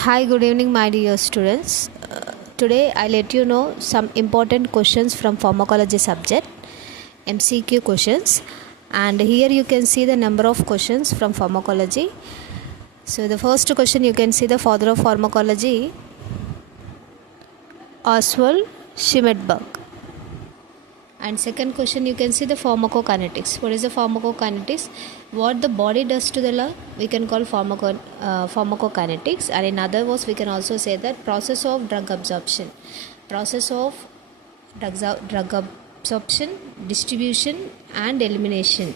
Hi, good evening, my dear students. Today I let you know some important questions from pharmacology subject, MCQ questions, and here you can see the number of questions from pharmacology. So the first question you can see the father of pharmacology, Oswald Schimmelberg. And second question you can see the pharmacokinetics. What is the pharmacokinetics? What the body does to the lung we can call pharmacokinetics, and in other words we can also say that process of drug absorption, distribution and elimination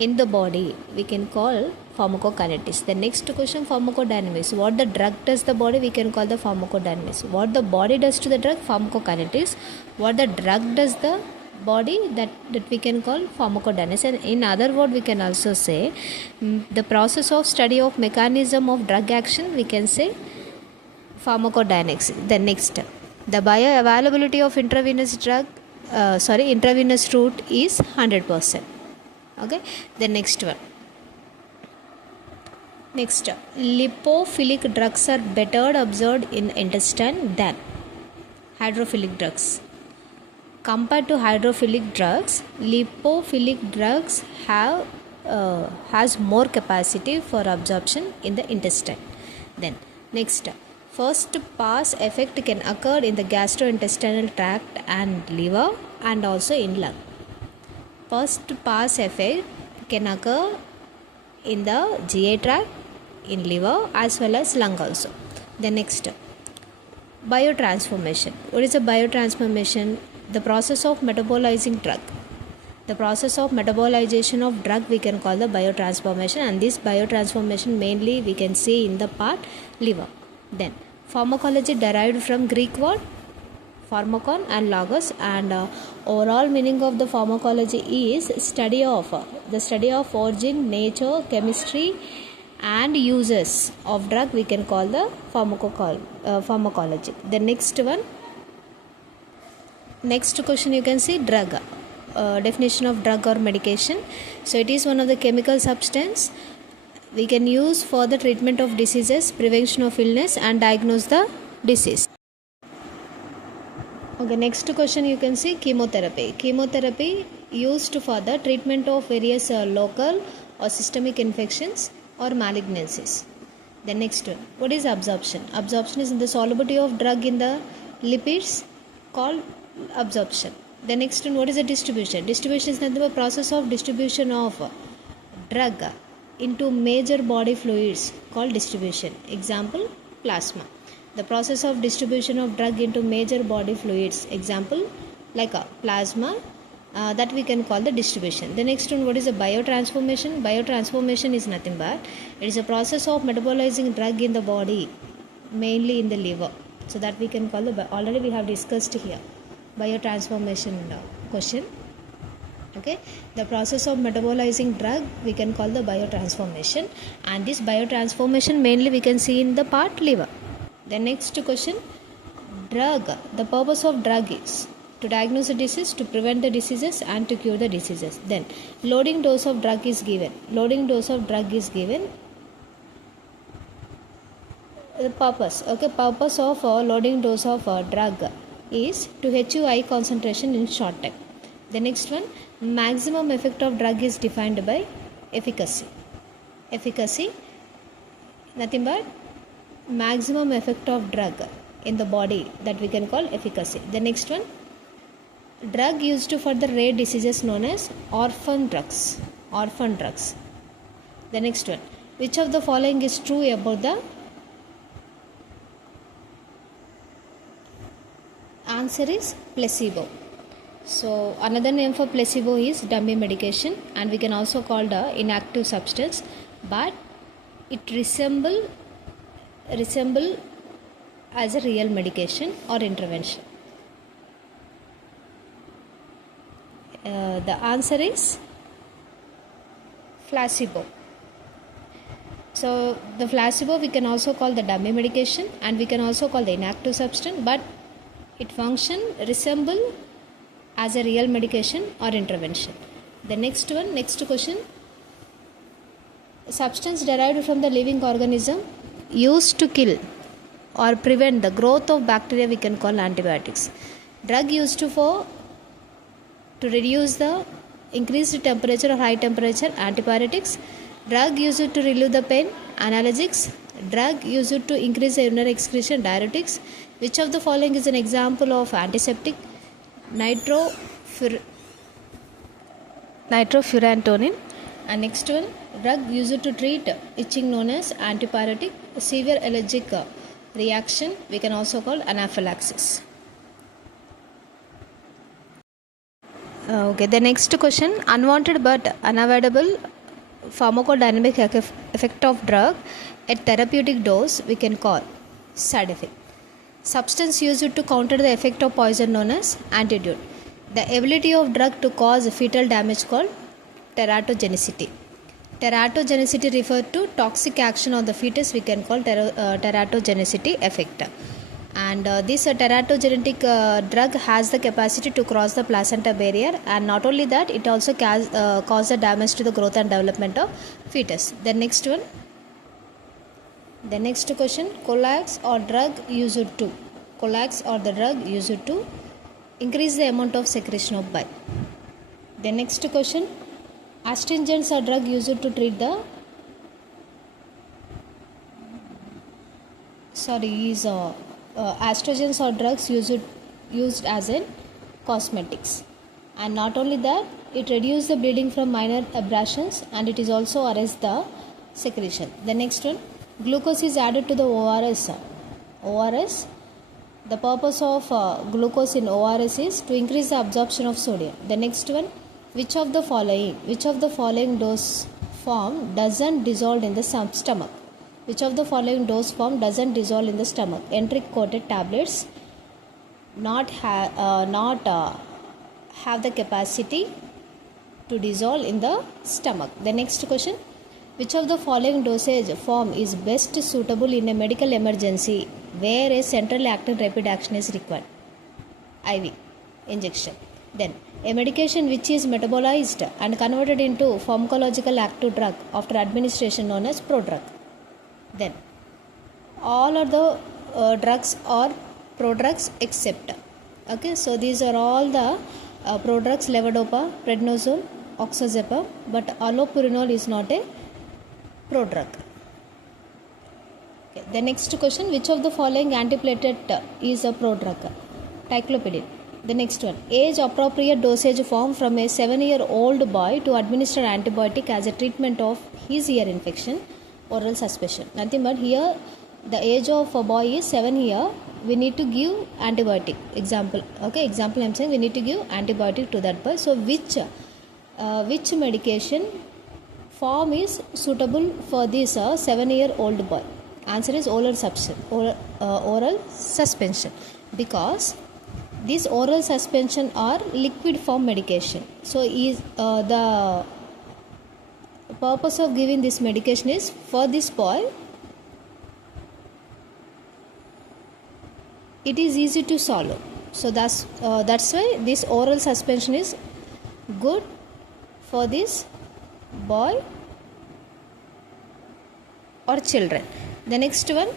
in the body we can call pharmacokinetics. The next question, pharmacodynamics. What the drug does the body we can call the pharmacodynamics. What the body does to the drug, pharmacokinetics. What the drug does the body, that we can call pharmacodynamics. And in other word we can also say the process of study of mechanism of drug action we can say pharmacodynamics. The next, the bioavailability of intravenous route is 100%. Okay, the next one. Next, lipophilic drugs are better absorbed in intestine than hydrophilic drugs. Compared to hydrophilic drugs, lipophilic drugs has more capacity for absorption in the intestine. Then next, first pass effect can occur in the gastrointestinal tract and liver and also in lung. First pass effect can occur in the GI tract, in liver as well as lung also. The next, biotransformation. What is a biotransformation? The process of metabolizing drug. The process of metabolization of drug we can call the biotransformation, and this biotransformation mainly we can see in the part liver. Then pharmacology derived from Greek word pharmakon and logos, and overall meaning of the pharmacology is study of origin, nature, chemistry and uses of drug we can call the pharmacology. The next question you can see drug, definition of drug or medication. So it is one of the chemical substance we can use for the treatment of diseases, prevention of illness and diagnose the disease. Okay, next question you can see chemotherapy. Chemotherapy used for the treatment of various local or systemic infections or malignancies. The next one, what is absorption? Absorption is the solubility of drug in the lipids called absorption. The next one, what is the distribution? Distribution is the process of distribution of drug into major body fluids called distribution. Example, plasma. The process of distribution of drug into major body fluids, example like a plasma, that we can call the distribution. The next one, what is a biotransformation? Biotransformation is nothing but it is a process of metabolizing drug in the body, mainly in the liver. So that we can call the, already we have discussed here, biotransformation question. Okay, the process of metabolizing drug we can call the biotransformation, and this biotransformation mainly we can see in the part liver. The next question, drug. The purpose of drug is to diagnose a disease, to prevent the diseases and to cure the diseases. Then loading dose of drug is given. Loading dose of drug is given. The purpose, okay, purpose of loading dose of drug is to achieve high concentration in short time. The next one, maximum effect of drug is defined by efficacy. Efficacy, nothing but maximum effect of drug in the body, that we can call efficacy. The next one, drug used for the rare diseases known as orphan drugs. Orphan drugs. The next one, which of the following is true about the answer is placebo. So another name for placebo is dummy medication, and we can also call the inactive substance, but it resemble as a real medication or intervention. The answer is placebo. So the placebo we can also call the dummy medication, and we can also call the inactive substance, but it resemble as a real medication or intervention. The next question, substance derived from the living organism used to kill or prevent the growth of bacteria we can call antibiotics. Drug used to reduce the increased temperature or high temperature, antibiotics. Drug used to relieve the pain, analgesics. Drug used to increase the urinary excretion, diuretics. Which of the following is an example of antiseptic? Nitrofurantoin. And next one, drug used to treat itching known as antipyretic. Severe allergic reaction we can also call anaphylaxis. Okay, the next question, unwanted but unavoidable pharmacodynamic effect of drug at therapeutic dose we can call side effect. Substance used to counter the effect of poison known as antidote. The ability of drug to cause fetal damage called teratogenicity. Teratogenicity refers to toxic action on the fetus we can call teratogenicity effect. And this teratogenic drug has the capacity to cross the placenta barrier, and not only that, it also cause the damage to the growth and development of fetus. The next question, Colax or drug used to increase the amount of secretion of bile. The next question, astringents are drug used to treat the estrogens or drugs used as in cosmetics. And not only that, it reduces the bleeding from minor abrasions, and it is also arrests the secretion. The next one, glucose is added to the ORS. The purpose of glucose in ORS is to increase the absorption of sodium. The next one, which of the following dose form doesn't dissolve in the stomach? Which of the following dose form doesn't dissolve in the stomach? Enteric coated tablets not have the capacity to dissolve in the stomach. The next question, which of the following dosage form is best suitable in a medical emergency where a central acting rapid action is required? IV, injection. Then, a medication which is metabolized and converted into pharmacological active drug after administration known as prodrug. Then, all of the drugs are prodrugs except. Okay, so these are all the prodrugs: levodopa, prednisone, oxazepam, but allopurinol is not a prodrug. Okay, the next question, which of the following antiplatelet is a prodrug? Ticlopidine. The next one, age appropriate dosage form from a 7-year-old boy to administer antibiotic as a treatment of his ear infection, oral suspension. Nothing but here the age of a boy is 7 years, we need to give antibiotic. Example I am saying we need to give antibiotic to that boy. So which medication form is suitable for this 7-year-old boy? Answer is oral suspension, because this oral suspension are liquid form medication. So the purpose of giving this medication is for this boy it is easy to swallow. So that's why this oral suspension is good for this boy or children. The next one,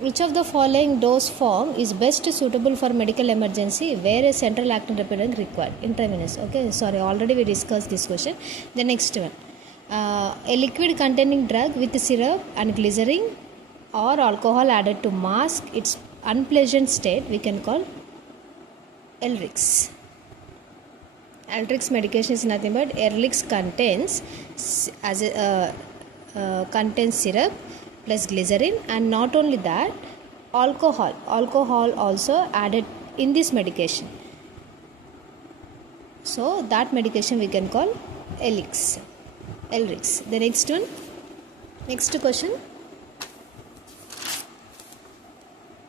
which of the following dose form is best suitable for medical emergency where a central acting rapid drug required? Intravenous. Already we discussed this question. The next one, a liquid containing drug with syrup and glycerin or alcohol added to mask its unpleasant state we can call Elrix. Elrix medication is nothing but Elrix contains syrup plus glycerin, and not only that, alcohol also added in this medication. So that medication we can call Elrix. The next question,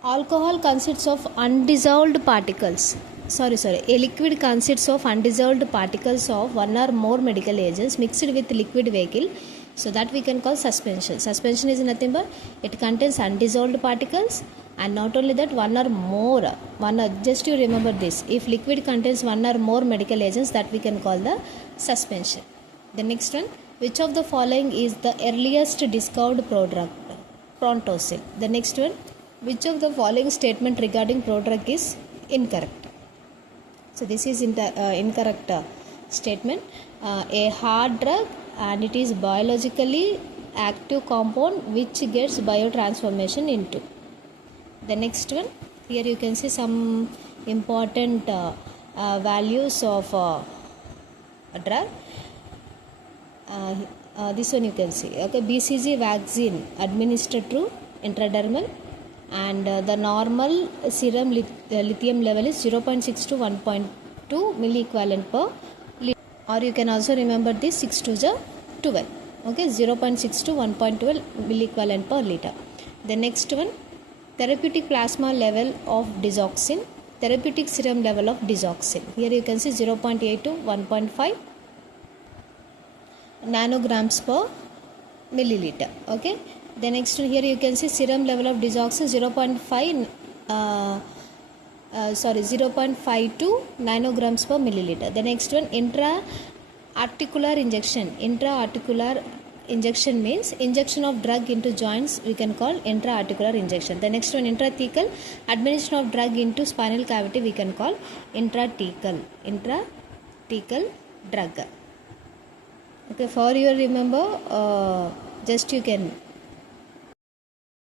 alcohol consists of undissolved particles. A liquid consists of undissolved particles of one or more medical agents mixed with liquid vehicle. So that we can call suspension. Suspension is nothing but it contains undissolved particles, and not only that, just you remember this, if liquid contains one or more medical agents, that we can call the suspension. The next one, which of the following is the earliest discovered prodrug? Prontocil. The next one, which of the following statement regarding prodrug is incorrect? So this is incorrect statement. A hard drug and it is biologically active compound which gets biotransformation into. The next one, here you can see some important values of a drug. This one you can see. Okay, BCG vaccine administered through intradermal, and the normal serum lithium level is 0.6 to 1.2 milliequivalent per liter. Or you can also remember this 6 to the 12. Okay, 0.6 to 1.12 milliequivalent per liter. The next one, therapeutic plasma level of digoxin, therapeutic serum level of digoxin. Here you can see 0.8 to 1.5 nanograms per milliliter. Okay, the next one, here you can see serum level of digoxin 0.5 0.52 nanograms per milliliter. The next one, intra-articular injection. Intra-articular injection means injection of drug into joints, we can call intra-articular injection. The next one, intrathecal administration of drug into spinal cavity, we can call intrathecal drug. Okay, for your remember, just you can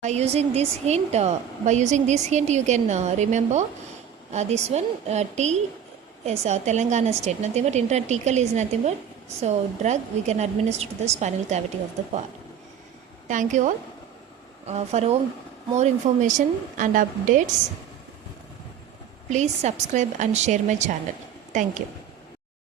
by using this hint you can remember this one. T is Telangana state, nothing but intrathecal is nothing but so drug we can administer to the spinal cavity of the part. Thank you all. For more information and updates, please subscribe and share my channel. Thank you.